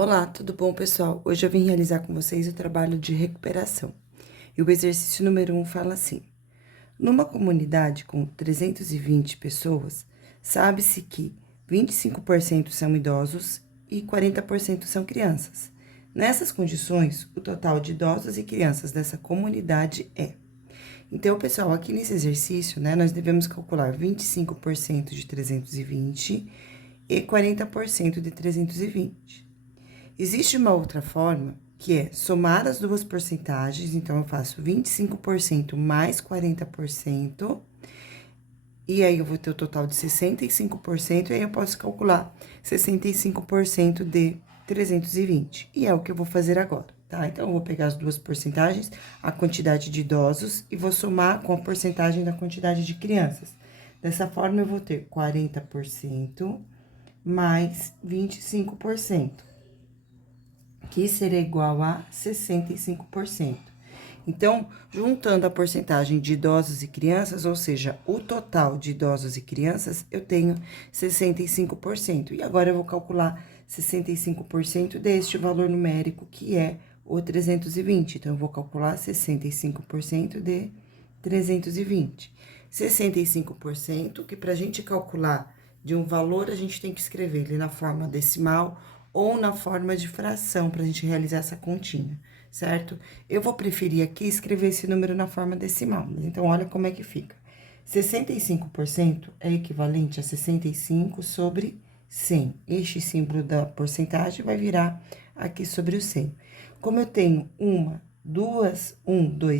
Olá, tudo bom, pessoal? Hoje eu vim realizar com vocês o trabalho de recuperação. E o exercício número 1 fala assim: numa comunidade com 320 pessoas, sabe-se que 25% são idosos e 40% são crianças. Nessas condições, o total de idosos e crianças dessa comunidade é. Então, pessoal, aqui nesse exercício, né, nós devemos calcular 25% de 320 e 40% de 320. Existe uma outra forma, que é somar as duas porcentagens, então eu faço 25% mais 40%, e aí eu vou ter o total de 65%, e aí eu posso calcular 65% de 320, e é o que eu vou fazer agora, tá? Então, eu vou pegar as duas porcentagens, a quantidade de idosos, e vou somar com a porcentagem da quantidade de crianças. Dessa forma, eu vou ter 40% mais 25%. Que será igual a 65%. Então, juntando a porcentagem de idosos e crianças, ou seja, o total de idosos e crianças, eu tenho 65%. E agora eu vou calcular 65% deste valor numérico, que é o 320. Então, eu vou calcular 65% de 320. 65%, que para a gente calcular de um valor, a gente tem que escrever ele na forma decimal ou na forma de fração, para a gente realizar essa continha, certo? Eu vou preferir aqui escrever esse número na forma decimal, mas então olha como é que fica. 65% é equivalente a 65 sobre 100. Este símbolo da porcentagem vai virar aqui sobre o 100. Como eu tenho dois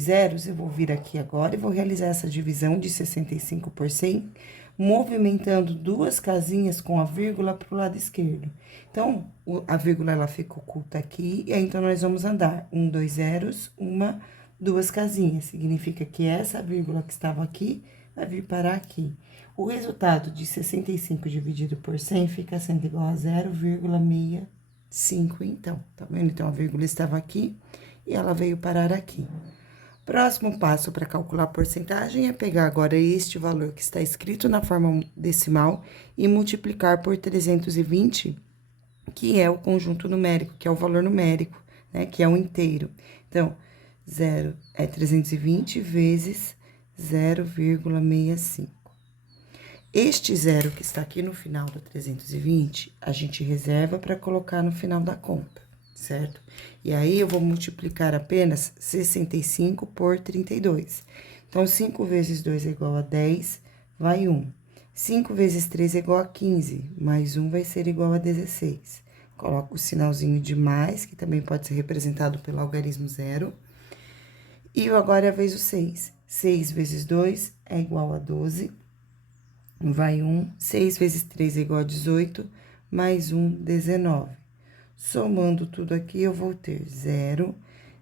zeros, eu vou vir aqui agora e vou realizar essa divisão de 65 por 100, movimentando duas casinhas com a vírgula para o lado esquerdo. Então, a vírgula, ela fica oculta aqui, e aí, então, nós vamos andar dois zeros, duas casinhas. Significa que essa vírgula que estava aqui, vai vir parar aqui. O resultado de 65 dividido por 100 fica sendo igual a 0,65, então. Tá vendo? Então, a vírgula estava aqui e ela veio parar aqui. Próximo passo para calcular a porcentagem é pegar agora este valor que está escrito na forma decimal e multiplicar por 320, que é o conjunto numérico, que é o valor numérico, né, que é o inteiro. Então, 0 é 320 vezes 0,65. Este zero que está aqui no final do 320, a gente reserva para colocar no final da conta, certo? E aí, eu vou multiplicar apenas 65 por 32. Então, 5 vezes 2 é igual a 10, vai 1. 5 vezes 3 é igual a 15, mais 1 vai ser igual a 16. Coloco o sinalzinho de mais, que também pode ser representado pelo algarismo zero. E agora é a vez o 6. 6 vezes 2 é igual a 12. Vai 1. 6 vezes 3 é igual a 18, mais 1, 19. Somando tudo aqui, eu vou ter 0.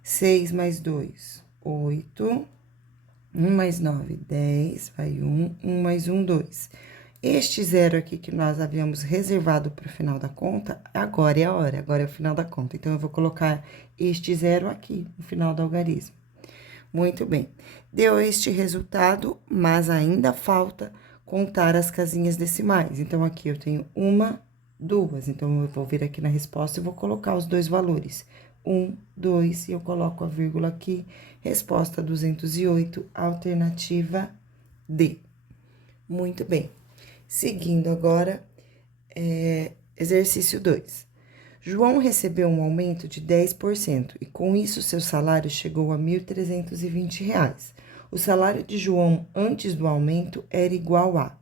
6 mais 2, 8. 1 mais 9, 10. Vai 1. 1 mais 1, 2. Este zero aqui que nós havíamos reservado para o final da conta, agora é a hora, agora é o final da conta. Então, eu vou colocar este zero aqui no final do algarismo. Muito bem. Deu este resultado, mas ainda falta contar as casinhas decimais. Então, aqui eu tenho 1, 2. Então, eu vou vir aqui na resposta e vou colocar os dois valores. 1, 2, e eu coloco a vírgula aqui. Resposta 208, alternativa D. Muito bem. Seguindo agora, exercício 2. João recebeu um aumento de 10% e, com isso, seu salário chegou a R$ 1.320. O salário de João antes do aumento era igual a...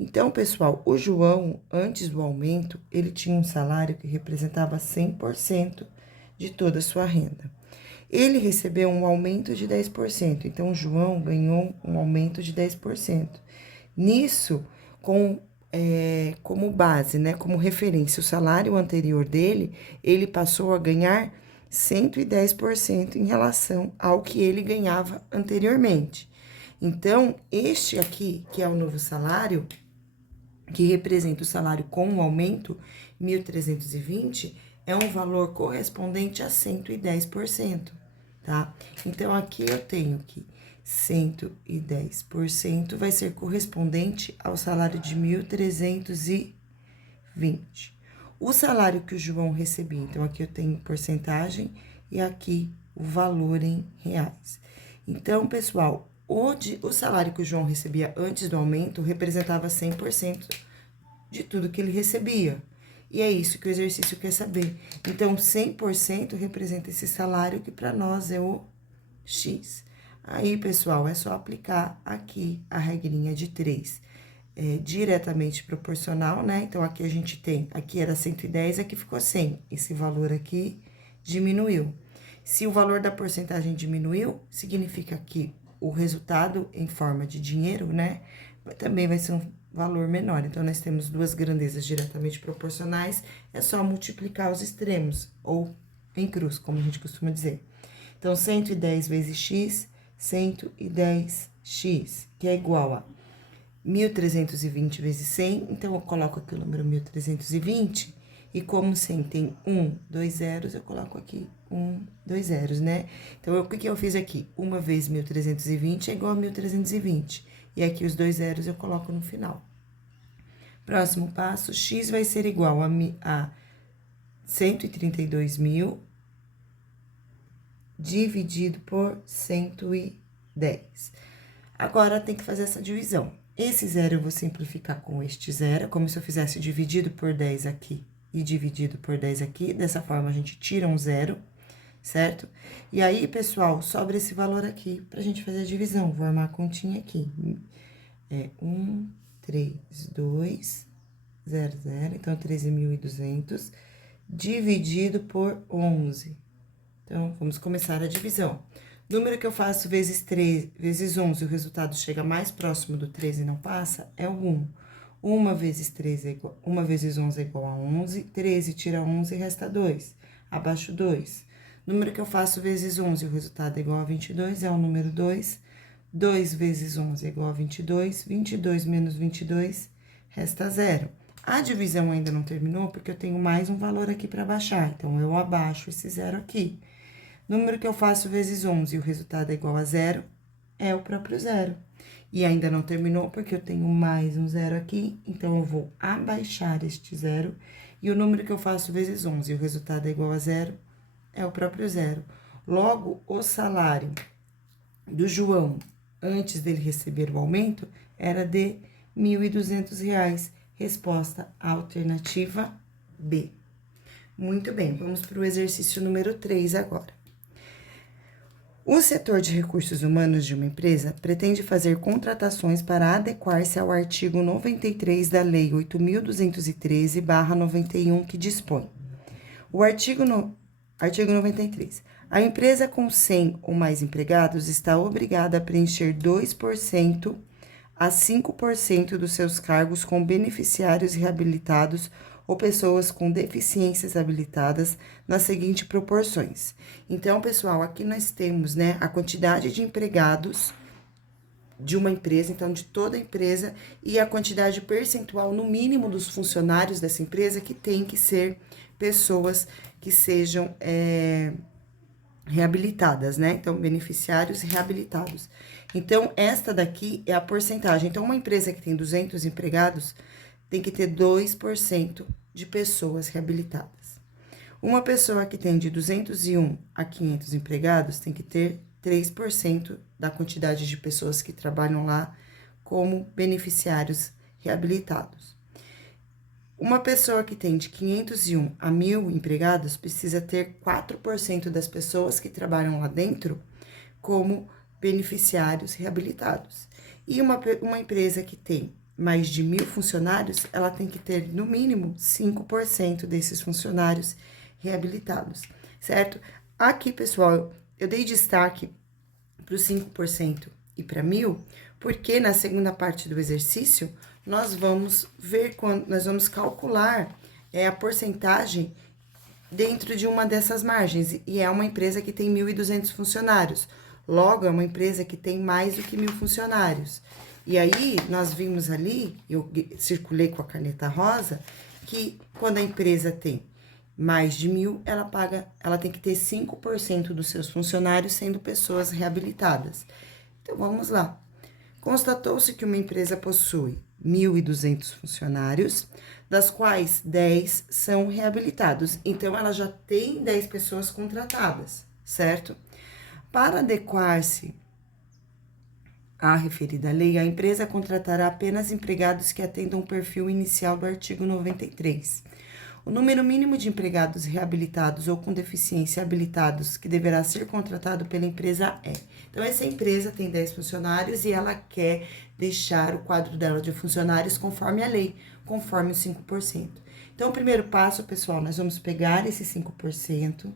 Então, pessoal, o João, antes do aumento, ele tinha um salário que representava 100% de toda a sua renda. Ele recebeu um aumento de 10%, então, o João ganhou um aumento de 10%. Nisso, como base, né, como referência, o salário anterior dele, ele passou a ganhar 110% em relação ao que ele ganhava anteriormente. Então, este aqui, que é o novo salário, que representa o salário com o aumento, 1.320, é um valor correspondente a 110%, tá? Então, aqui eu tenho que 110% vai ser correspondente ao salário de 1.320. O salário que o João recebia, então aqui eu tenho porcentagem e aqui o valor em reais. Então, pessoal, o salário que o João recebia antes do aumento representava 100% de tudo que ele recebia. E é isso que o exercício quer saber. Então, 100% representa esse salário que para nós é o X. Aí, pessoal, é só aplicar aqui a regrinha de 3. Diretamente proporcional, né? Então, aqui a gente tem, aqui era 110, aqui ficou 100. Esse valor aqui diminuiu. Se o valor da porcentagem diminuiu, significa que o resultado em forma de dinheiro, né? Também vai ser um valor menor. Então, nós temos duas grandezas diretamente proporcionais, é só multiplicar os extremos, ou em cruz, como a gente costuma dizer. Então, 110 vezes x, 110x, que é igual a 1.320 vezes 100, então eu coloco aqui o número 1.320, e como 100 tem 2 zeros, eu coloco aqui 2 zeros, né? Então, o que eu fiz aqui? 1 vezes 1.320 é igual a 1.320, e aqui os 2 zeros eu coloco no final. Próximo passo, x vai ser igual a 132.000 dividido por 110. Agora, tem que fazer essa divisão. Esse zero eu vou simplificar com este zero, como se eu fizesse dividido por 10 aqui e dividido por 10 aqui. Dessa forma, a gente tira um zero, certo? E aí, pessoal, sobra esse valor aqui pra gente fazer a divisão. Vou armar a continha aqui. 1, 3, 2, 0, 0. Então, 13.200 dividido por 11. Então, vamos começar a divisão. Número que eu faço vezes 3, vezes 11, o resultado chega mais próximo do 13 e não passa, é o 1. 1 vezes 13 é igual, 1 vezes 11 é igual a 11, 13 tira 11 e resta 2, abaixo 2. Número que eu faço vezes 11, o resultado é igual a 22, é o número 2. 2 vezes 11 é igual a 22, 22 menos 22, resta 0. A divisão ainda não terminou, porque eu tenho mais um valor aqui para baixar, então eu abaixo esse 0 aqui. Número que eu faço vezes 11 e o resultado é igual a 0, é o próprio 0. E ainda não terminou, porque eu tenho mais um 0 aqui, então eu vou abaixar este 0. E o número que eu faço vezes 11 e o resultado é igual a 0, é o próprio 0. Logo, o salário do João, antes dele receber o aumento, era de R$ 1.200. Resposta alternativa B. Muito bem, vamos para o exercício número 3 agora. O setor de recursos humanos de uma empresa pretende fazer contratações para adequar-se ao artigo 93 da Lei 8.213/91, que dispõe. O artigo 93. A empresa com 100 ou mais empregados está obrigada a preencher 2% a 5% dos seus cargos com beneficiários reabilitados ou pessoas com deficiências habilitadas nas seguintes proporções. Então, pessoal, aqui nós temos, né, a quantidade de empregados de uma empresa, então, de toda a empresa, e a quantidade percentual, no mínimo, dos funcionários dessa empresa, que tem que ser pessoas que sejam reabilitadas, né? Então, beneficiários reabilitados. Então, esta daqui é a porcentagem. Então, uma empresa que tem 200 empregados tem que ter 2% de pessoas reabilitadas. Uma pessoa que tem de 201 a 500 empregados tem que ter 3% da quantidade de pessoas que trabalham lá como beneficiários reabilitados. Uma pessoa que tem de 501 a 1.000 empregados precisa ter 4% das pessoas que trabalham lá dentro como beneficiários reabilitados. E uma empresa que tem mais de 1.000 funcionários, ela tem que ter, no mínimo, 5% desses funcionários reabilitados, certo? Aqui, pessoal, eu dei destaque para os 5% e para 1.000, porque na segunda parte do exercício, nós vamos ver nós vamos calcular a porcentagem dentro de uma dessas margens, e é uma empresa que tem 1.200 funcionários. Logo, é uma empresa que tem mais do que 1.000 funcionários. E aí, nós vimos ali, eu circulei com a caneta rosa, que quando a empresa tem mais de 1.000, ela tem que ter 5% dos seus funcionários sendo pessoas reabilitadas. Então, vamos lá. Constatou-se que uma empresa possui 1.200 funcionários, das quais 10 são reabilitados. Então, ela já tem 10 pessoas contratadas, certo? Para adequar-se à referida lei, a empresa contratará apenas empregados que atendam o perfil inicial do artigo 93. O número mínimo de empregados reabilitados ou com deficiência habilitados que deverá ser contratado pela empresa é. Então, essa empresa tem 10 funcionários e ela quer deixar o quadro dela de funcionários conforme a lei, conforme os 5%. Então, o primeiro passo, pessoal, nós vamos pegar esse 5%,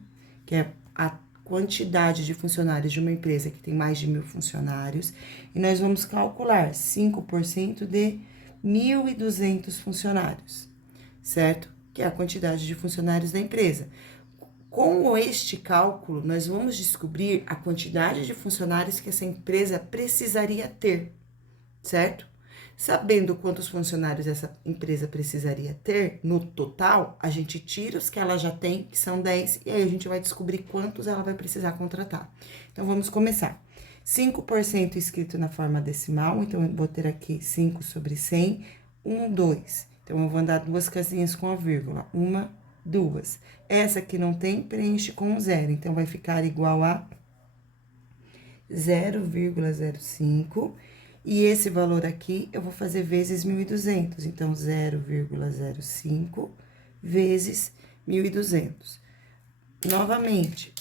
que é a quantidade de funcionários de uma empresa que tem mais de 1.000 funcionários, e nós vamos calcular 5% de 1.200 funcionários, certo? Que é a quantidade de funcionários da empresa. Com este cálculo, nós vamos descobrir a quantidade de funcionários que essa empresa precisaria ter, certo? Sabendo quantos funcionários essa empresa precisaria ter no total, a gente tira os que ela já tem, que são 10, e aí a gente vai descobrir quantos ela vai precisar contratar. Então, vamos começar. 5% escrito na forma decimal, então eu vou ter aqui 5 sobre 100, 1, 2. Então, eu vou andar 2 casinhas com a vírgula, 1, 2. Essa aqui não tem, preenche com 0, então vai ficar igual a 0,05. E esse valor aqui, eu vou fazer vezes 1.200. Então, 0,05 vezes 1.200. Novamente,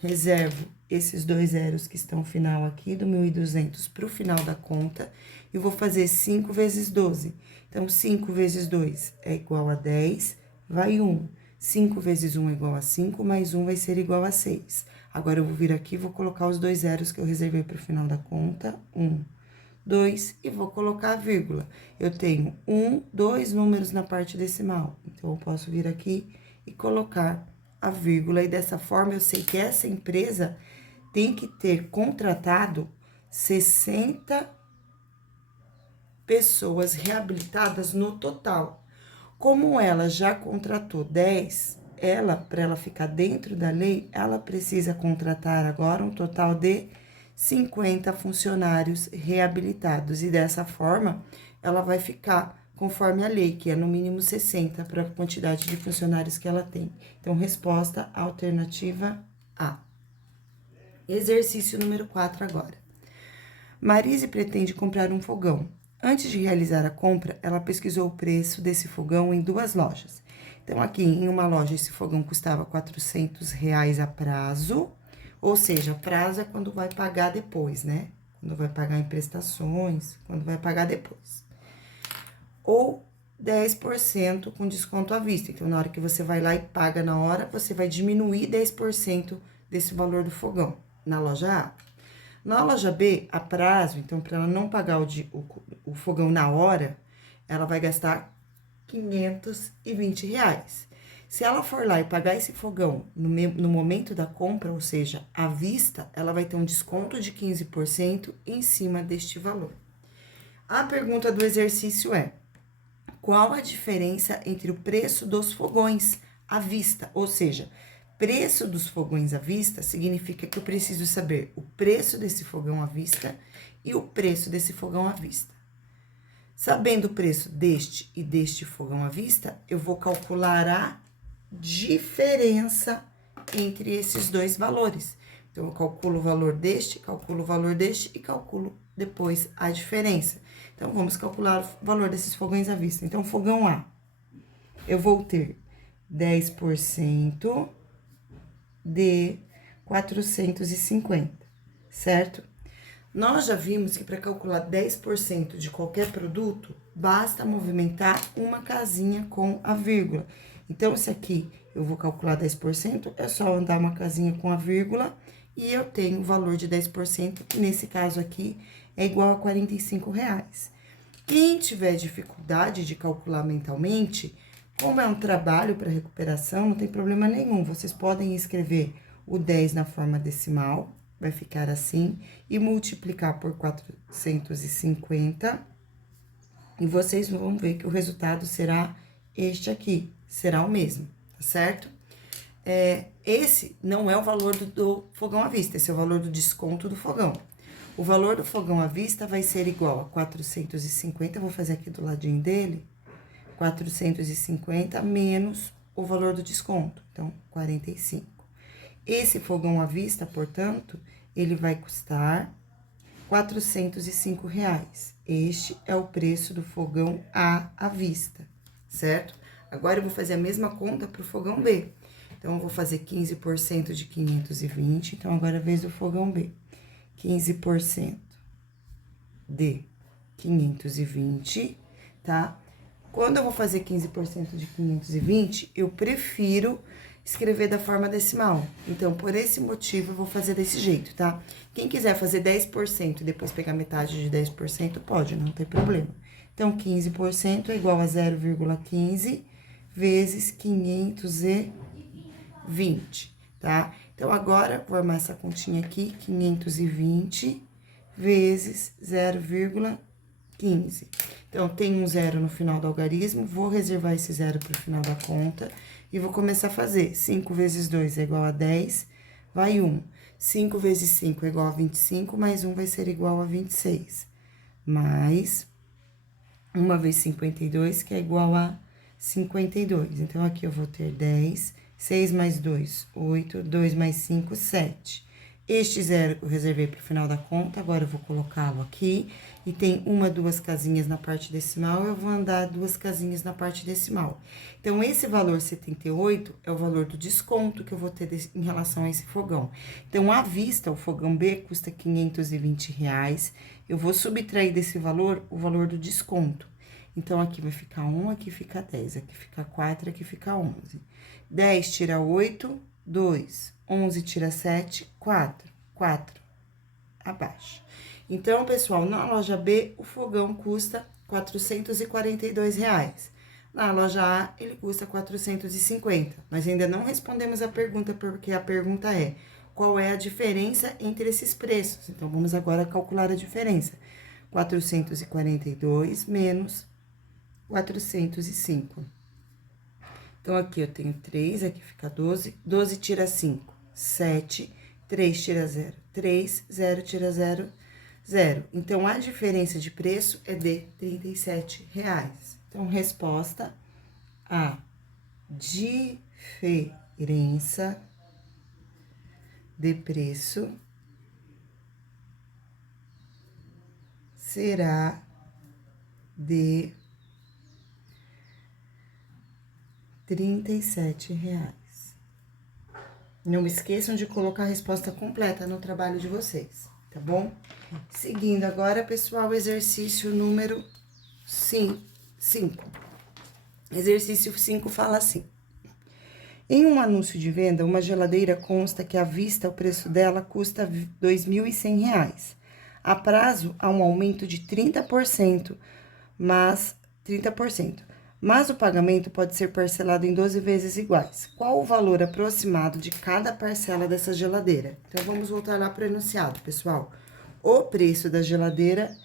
reservo esses 2 zeros que estão no final aqui do 1.200 para o final da conta. E vou fazer 5 vezes 12. Então, 5 vezes 2 é igual a 10, vai 1. 5 vezes 1 é igual a 5, mais 1 vai ser igual a 6. Agora, eu vou vir aqui e vou colocar os 2 zeros que eu reservei para o final da conta. 1, 2, e vou colocar a vírgula. Eu tenho 2 números na parte decimal. Então, eu posso vir aqui e colocar a vírgula. E dessa forma, eu sei que essa empresa tem que ter contratado 60 pessoas reabilitadas no total. Como ela já contratou 10, para ela ficar dentro da lei, ela precisa contratar agora um total de 50 funcionários reabilitados. E dessa forma, ela vai ficar conforme a lei, que é no mínimo 60 para a quantidade de funcionários que ela tem. Então, resposta alternativa A. Exercício número 4 agora. Marise pretende comprar um fogão. Antes de realizar a compra, ela pesquisou o preço desse fogão em 2 lojas. Então, aqui em uma loja, esse fogão custava R$ 400 a prazo, ou seja, prazo é quando vai pagar depois, né? Quando vai pagar em prestações, quando vai pagar depois. Ou 10% com desconto à vista. Então, na hora que você vai lá e paga na hora, você vai diminuir 10% desse valor do fogão, na loja A. Na loja B, a prazo, então, para ela não pagar o fogão na hora, ela vai gastar R$ 520. Se ela for lá e pagar esse fogão no momento da compra, ou seja, à vista, ela vai ter um desconto de 15% em cima deste valor. A pergunta do exercício é: qual a diferença entre o preço dos fogões à vista? Ou seja, preço dos fogões à vista significa que eu preciso saber o preço desse fogão à vista e o preço desse fogão à vista. Sabendo o preço deste e deste fogão à vista, eu vou calcular a diferença entre esses dois valores. Então, eu calculo o valor deste, calculo o valor deste e calculo depois a diferença. Então, vamos calcular o valor desses fogões à vista. Então, fogão A, eu vou ter 10% de 450, certo? Nós já vimos que para calcular 10% de qualquer produto, basta movimentar uma casinha com a vírgula. Então, esse aqui eu vou calcular 10%, é só andar uma casinha com a vírgula e eu tenho o valor de 10%, que nesse caso aqui é igual a R$ 45. Quem tiver dificuldade de calcular mentalmente, como é um trabalho para recuperação, não tem problema nenhum. Vocês podem escrever o 10 na forma decimal, vai ficar assim, e multiplicar por 450, e vocês vão ver que o resultado será este aqui, será o mesmo, tá certo? Esse não é o valor do fogão à vista, esse é o valor do desconto do fogão. O valor do fogão à vista vai ser igual a 450, eu vou fazer aqui do ladinho dele, 450 menos o valor do desconto, então, 45. Esse fogão à vista, portanto, ele vai custar R$ 405. Este é o preço do fogão à vista, certo? Agora, eu vou fazer a mesma conta para o fogão B. Então, eu vou fazer 15% de 520, então, agora é a vez do fogão B. 15% de 520, tá? Quando eu vou fazer 15% de 520, eu prefiro escrever da forma decimal. Então, por esse motivo, eu vou fazer desse jeito, tá? Quem quiser fazer 10% e depois pegar metade de 10%, pode, não tem problema. Então, 15% é igual a 0,15 vezes 520, tá? Então, agora, vou armar essa continha aqui, 520 vezes 0,15. Então, tem um zero no final do algarismo, vou reservar esse zero para o final da conta e vou começar a fazer. 5 vezes 2 é igual a 10, vai 1. 5 vezes 5 é igual a 25, mais 1 vai ser igual a 26. Mais 1 vezes 52, que é igual a 52. Então, aqui eu vou ter 10, 6 mais 2, 8, 2 mais 5, 7. Este zero eu reservei para o final da conta, agora eu vou colocá-lo aqui. E tem 1, 2 casinhas na parte decimal, eu vou andar 2 casinhas na parte decimal. Então, esse valor 78 é o valor do desconto que eu vou ter em relação a esse fogão. Então, à vista, o fogão B custa R$ 520. Eu vou subtrair desse valor o valor do desconto. Então, aqui vai ficar 1, aqui fica 10, aqui fica 4, aqui fica 11. 10 tira 8, 2. 11 tira 7, 4. 4. Abaixo. Então, pessoal, na loja B, o fogão custa R$ 442. Na loja A, ele custa 450. Nós ainda não respondemos a pergunta, porque a pergunta é: qual é a diferença entre esses preços? Então, vamos agora calcular a diferença. 442 menos 405. Então, aqui eu tenho 3, aqui fica 12. 12 tira 5, 7. 3 tira 0, 3. 0 tira 0, 0. Então, a diferença de preço é de R$ 37. Então, resposta A. Diferença de preço será de R$ 37. Não esqueçam de colocar a resposta completa no trabalho de vocês, tá bom? Seguindo agora, pessoal, exercício número 5. Exercício 5 fala assim: em um anúncio de venda, uma geladeira consta que à vista o preço dela custa R$ 2.100. A prazo, há um aumento de 30%, mas o pagamento pode ser parcelado em 12 vezes iguais. Qual o valor aproximado de cada parcela dessa geladeira? Então, vamos voltar lá para o enunciado, pessoal. O preço da geladeira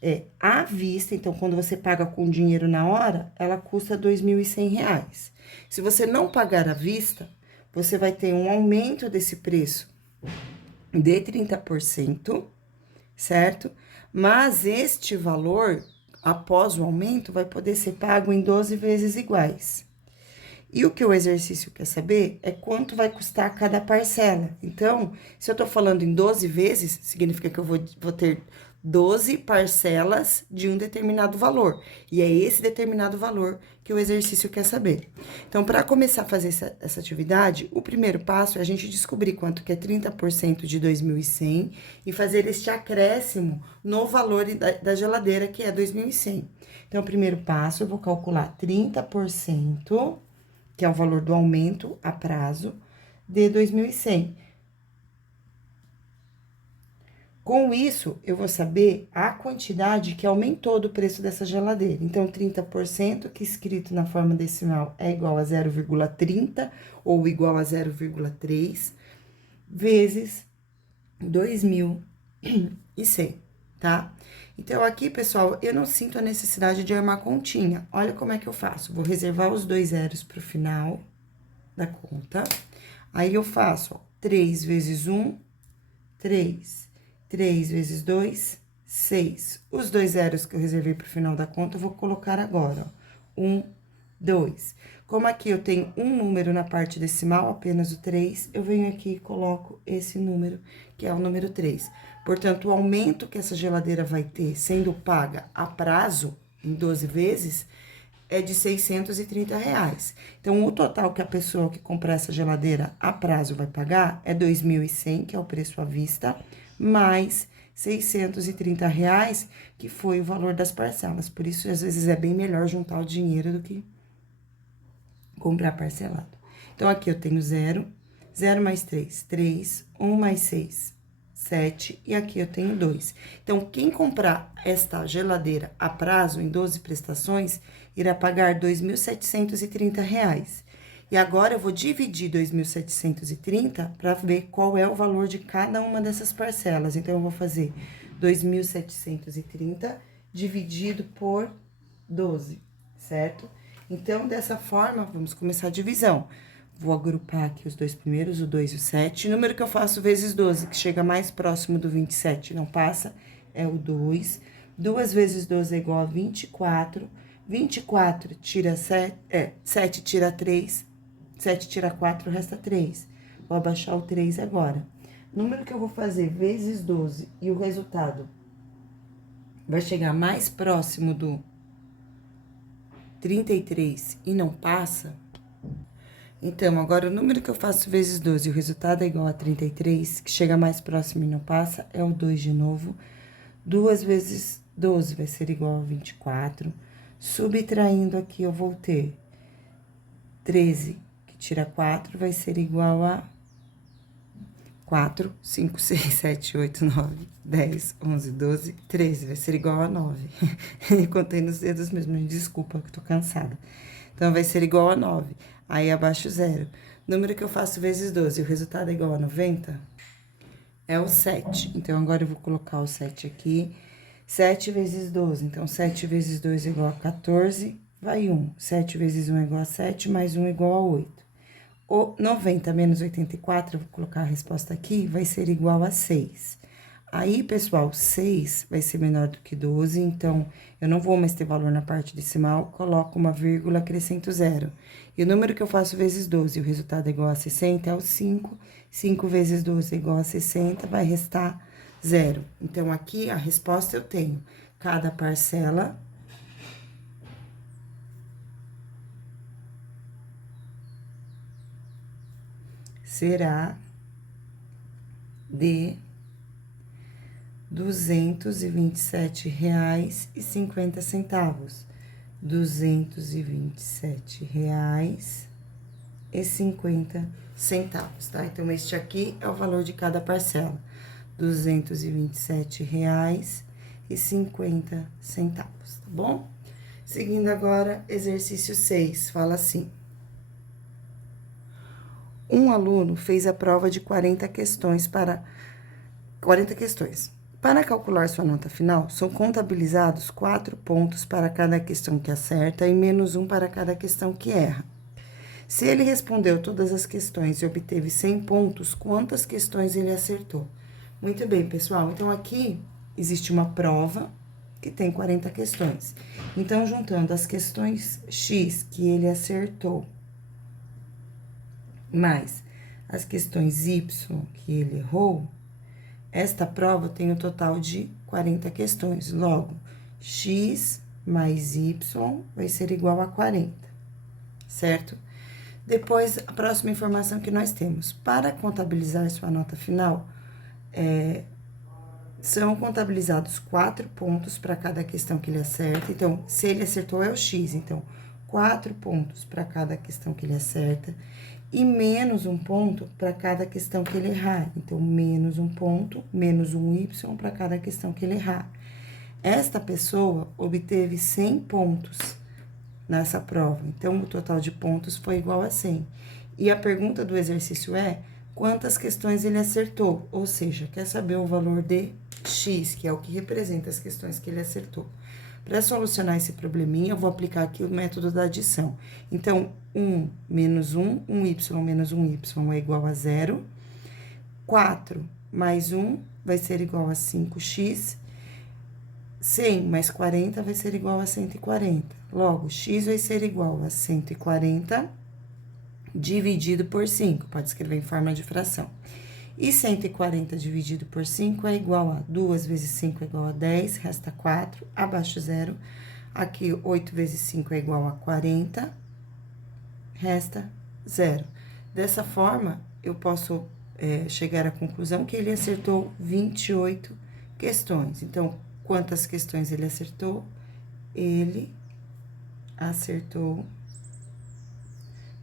é à vista, então, quando você paga com dinheiro na hora, ela custa R$ 2.100. Se você não pagar à vista, você vai ter um aumento desse preço de 30%, certo? Mas este valor, após o aumento, vai poder ser pago em 12 vezes iguais. E o que o exercício quer saber é quanto vai custar cada parcela. Então, se eu tô falando em 12 vezes, significa que eu vou ter 12 parcelas de um determinado valor. E é esse determinado valor que o exercício quer saber. Então, para começar a fazer essa atividade, o primeiro passo é a gente descobrir quanto que é 30% de 2.100 e fazer este acréscimo no valor da geladeira, que é 2.100. Então, o primeiro passo, eu vou calcular 30%, que é o valor do aumento a prazo, de 2.100. Com isso, eu vou saber a quantidade que aumentou do preço dessa geladeira. Então, 30%, que escrito na forma decimal é igual a 0,30 ou igual a 0,3, vezes 2.100, tá? Então, aqui, pessoal, eu não sinto a necessidade de armar continha. Olha como é que eu faço. Vou reservar os 2 zeros pro final da conta. Aí, eu faço, ó, 3 vezes 1, 3. 3 vezes 2, 6. Os dois zeros que eu reservei para o final da conta, eu vou colocar agora, ó. 1, 2. Como aqui eu tenho um número na parte decimal, apenas o 3, eu venho aqui e coloco esse número, que é o número 3. Portanto, o aumento que essa geladeira vai ter, sendo paga a prazo, em 12 vezes, é de R$ 630. Então, o total que a pessoa que comprar essa geladeira a prazo vai pagar é 2.100, que é o preço à vista, mais R$ 630, que foi o valor das parcelas. Por isso, às vezes, é bem melhor juntar o dinheiro do que comprar parcelado. Então, aqui eu tenho 0, 0 mais 3, 3, 1 mais 6, 7, e aqui eu tenho 2. Então, quem comprar esta geladeira a prazo, em 12 prestações, irá pagar R$ 2.730. E agora, eu vou dividir 2.730 para ver qual é o valor de cada uma dessas parcelas. Então, eu vou fazer 2.730 dividido por 12, certo? Então, dessa forma, vamos começar a divisão. Vou agrupar aqui os dois primeiros, o 2 e o 7. O número que eu faço vezes 12, que chega mais próximo do 27, não passa, é o 2. 2 vezes 12 é igual a 24. 24 tira 7, 7 tira 3. 7 tira 4, resta 3. Vou abaixar o 3 agora. O número que eu vou fazer vezes 12 e o resultado vai chegar mais próximo do 33 e não passa. Então, agora o número que eu faço vezes 12 e o resultado é igual a 33, que chega mais próximo e não passa, é o 2 de novo. 2 vezes 12 vai ser igual a 24. Subtraindo aqui, eu vou ter 13, que tira 4, vai ser igual a 4, 5, 6, 7, 8, 9, 10, 11, 12, 13, vai ser igual a 9. Contei nos dedos mesmo, desculpa que tô cansada. Então, vai ser igual a 9. Aí, abaixo 0. Número que eu faço vezes 12, o resultado é igual a 90, é o 7. Então, agora eu vou colocar o 7 aqui. 7 vezes 12, então, 7 vezes 2 é igual a 14, vai 1. 7 vezes 1 é igual a 7, mais 1 é igual a 8. O 90 menos 84, eu vou colocar a resposta aqui, vai ser igual a 6. Aí, pessoal, 6 vai ser menor do que 12, então, eu não vou mais ter valor na parte decimal, coloco uma vírgula, acrescento 0. E o número que eu faço vezes 12, o resultado é igual a 60, é o 5. 5 vezes 12 é igual a 60, vai restar 0. Então, aqui, a resposta eu tenho cada parcela será de R$ 227,50. R$ 227,50, tá? Então, este aqui é o valor de cada parcela. R$ 227,50, tá bom? Seguindo agora, exercício 6, fala assim. Um aluno fez a prova de 40 questões para... 40 questões. Para calcular sua nota final, são contabilizados 4 pontos para cada questão que acerta e menos 1 para cada questão que erra. Se ele respondeu todas as questões e obteve 100 pontos, quantas questões ele acertou? Muito bem, pessoal. Então, aqui existe uma prova que tem 40 questões. Então, juntando as questões X que ele acertou, mais as questões Y que ele errou, esta prova tem um total de 40 questões. Logo, X mais Y vai ser igual a 40, certo? Depois, a próxima informação que nós temos. Para contabilizar sua nota final, são contabilizados 4 pontos para cada questão que ele acerta. Então, se ele acertou, é o X. Então, 4 pontos para cada questão que ele acerta. E menos 1 ponto para cada questão que ele errar. Então, menos 1 ponto, menos 1 Y para cada questão que ele errar. Esta pessoa obteve 100 pontos nessa prova. Então, o total de pontos foi igual a 100. E a pergunta do exercício é: quantas questões ele acertou? Ou seja, quer saber o valor de X, que é o que representa as questões que ele acertou. Para solucionar esse probleminha, eu vou aplicar aqui o método da adição. Então, 1 menos 1Y menos 1Y é igual a 0. 4 mais 1 vai ser igual a 5x. 100 mais 40 vai ser igual a 140. Logo, x vai ser igual a 140 dividido por 5. Pode escrever em forma de fração. E 140 dividido por 5 é igual a 2 vezes 5 é igual a 10, resta 4, abaixo 0. Aqui, 8 vezes 5 é igual a 40, resta 0. Dessa forma, eu posso chegar à conclusão que ele acertou 28 questões. Então, quantas questões ele acertou? Ele acertou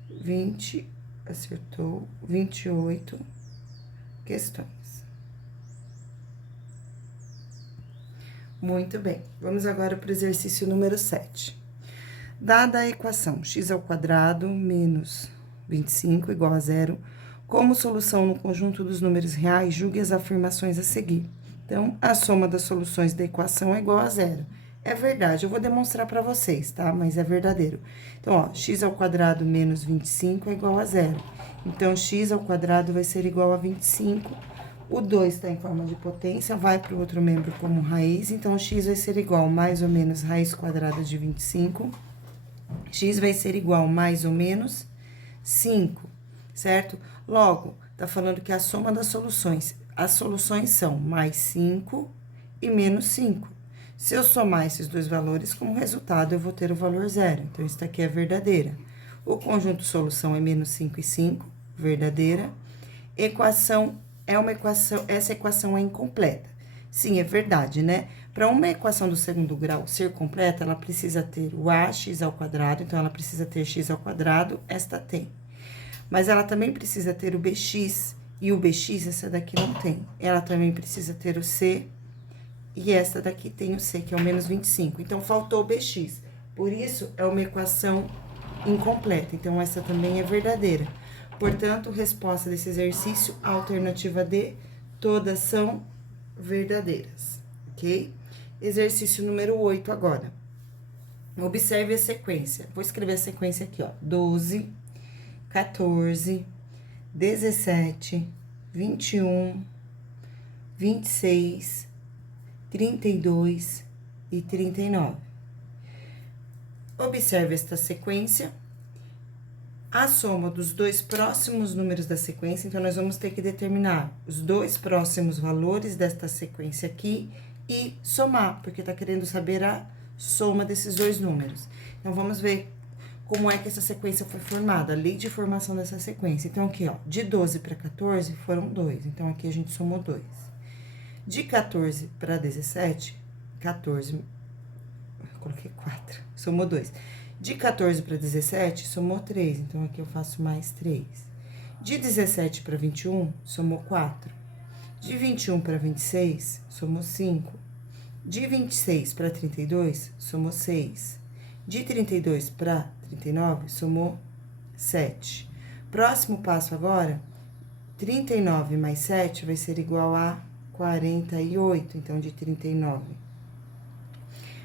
28 questões. Muito bem, vamos agora para o exercício número 7. Dada a equação x² menos 25 igual a 0, como solução no conjunto dos números reais, julgue as afirmações a seguir. Então, a soma das soluções da equação é igual a 0. É verdade, eu vou demonstrar para vocês, tá? Mas é verdadeiro. Então, ó, x² menos 25 é igual a 0. Então, x² vai ser igual a 25. O 2 está em forma de potência, vai para o outro membro como raiz. Então, x vai ser igual mais ou menos raiz quadrada de 25. X vai ser igual mais ou menos 5, certo? Logo, tá falando que a soma das soluções, as soluções são mais 5 e menos 5. Se eu somar esses dois valores, como resultado, eu vou ter o valor 0. Então, isso daqui é verdadeira. O conjunto solução é menos 5 e 5, verdadeira. Equação é uma equação, essa equação é incompleta. Sim, é verdade, né? Para uma equação do segundo grau ser completa, ela precisa ter o ax², então ela precisa ter x², esta tem. Mas ela também precisa ter o bx, e o bx, essa daqui não tem. Ela também precisa ter o c, e essa daqui tem o c, que é o menos 25. Então, faltou o bx. Por isso, é uma equação incompleta. Então, essa também é verdadeira. Portanto, resposta desse exercício, a alternativa D, todas são verdadeiras, ok? Exercício número 8 agora. Observe a sequência. Vou escrever a sequência aqui, ó. 12, 14, 17, 21, 26, 32 e 39. Observe esta sequência. A soma dos dois próximos números da sequência, então, nós vamos ter que determinar os dois próximos valores desta sequência aqui e somar, porque tá querendo saber a soma desses dois números. Então, vamos ver como é que essa sequência foi formada, a lei de formação dessa sequência. Então, aqui, ó, de 12 para 14 foram 2, então, aqui a gente somou 2. De 14 para 17, 14, eu coloquei 4, somou 2. De 14 para 17, somou 3, então aqui eu faço mais 3. De 17 para 21, somou 4. De 21 para 26, somou 5. De 26 para 32, somou 6. De 32 para 39, somou 7. Próximo passo agora, 39 mais 7 vai ser igual a 48, então, de 39.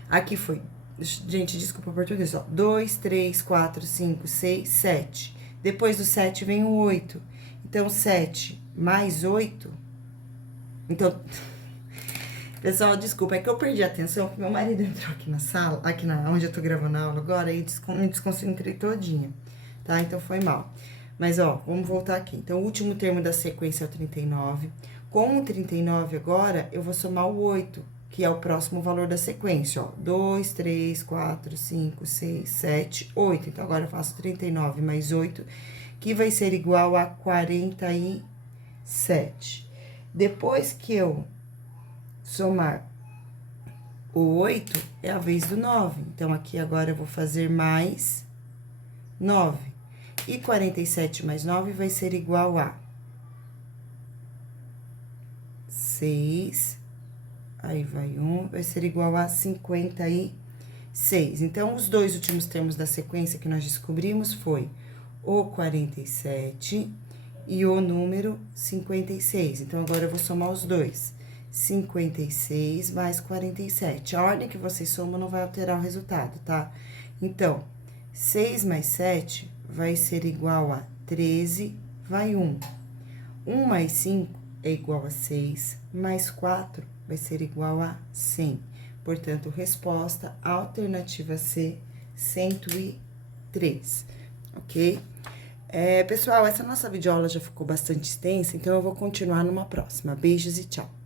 Aqui foi... Gente, desculpa o português, ó. 2, 3, 4, 5, 6, 7. Depois do 7 vem o 8. Então, 7 mais 8... Então, pessoal, desculpa, é que eu perdi a atenção, porque meu marido entrou aqui na sala, onde eu tô gravando a aula agora, e me desconcentrei todinha, tá? Então, foi mal. Mas, ó, vamos voltar aqui. Então, o último termo da sequência é o 39. Com o 39 agora, eu vou somar o 8, que é o próximo valor da sequência, ó. 2, 3, 4, 5, 6, 7, 8. Então, agora eu faço 39 mais 8, que vai ser igual a 47. Depois que eu somar o 8, é a vez do 9. Então, aqui agora eu vou fazer mais 9. E 47 mais 9 vai ser igual a 6. Aí vai 1, vai ser igual a 56. Então, os dois últimos termos da sequência que nós descobrimos foi o 47 e o número 56. Então, agora eu vou somar os dois. 56 mais 47. A ordem que vocês somam não vai alterar o resultado, tá? Então, 6 mais 7 vai ser igual a 13, vai 1. 1 mais 5 é igual a 6, mais 4 vai ser igual a 100. Portanto, resposta alternativa C, 103, ok? Pessoal, essa nossa videoaula já ficou bastante extensa, então eu vou continuar numa próxima. Beijos e tchau!